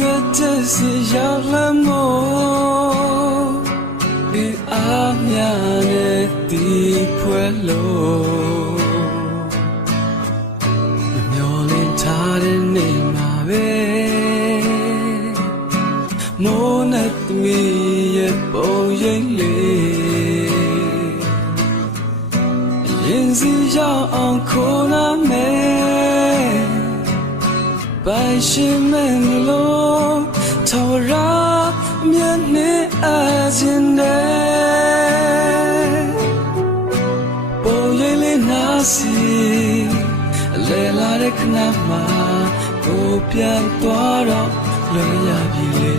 月这是要了么？与阿娘的地破路，မျောလင်းထားတဲ့နေမှာပဲမိုးနဲ့သမီးရဲ့ပုံရိပ်လေးရင်စီရောက်အောင်ခိုးလာမယ်ပိုင်ရှင်မဲ့လို့ထော်ရာမျက်နှာအချင်းနဲ့ပုံရိပ်လေးနာစီလဲလာတဲ့ခဏမှာကိုပြန်သွားတော့လွယ်ရပြီလေ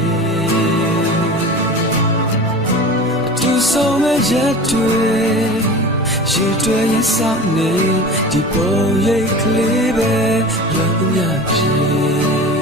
အတူဆုံးမဲ့ရက်တွေရှိတွေ့ရဆောင်နေဒီပုံရိပ်ကလေးပဲလွယ်သမျှဖြစ်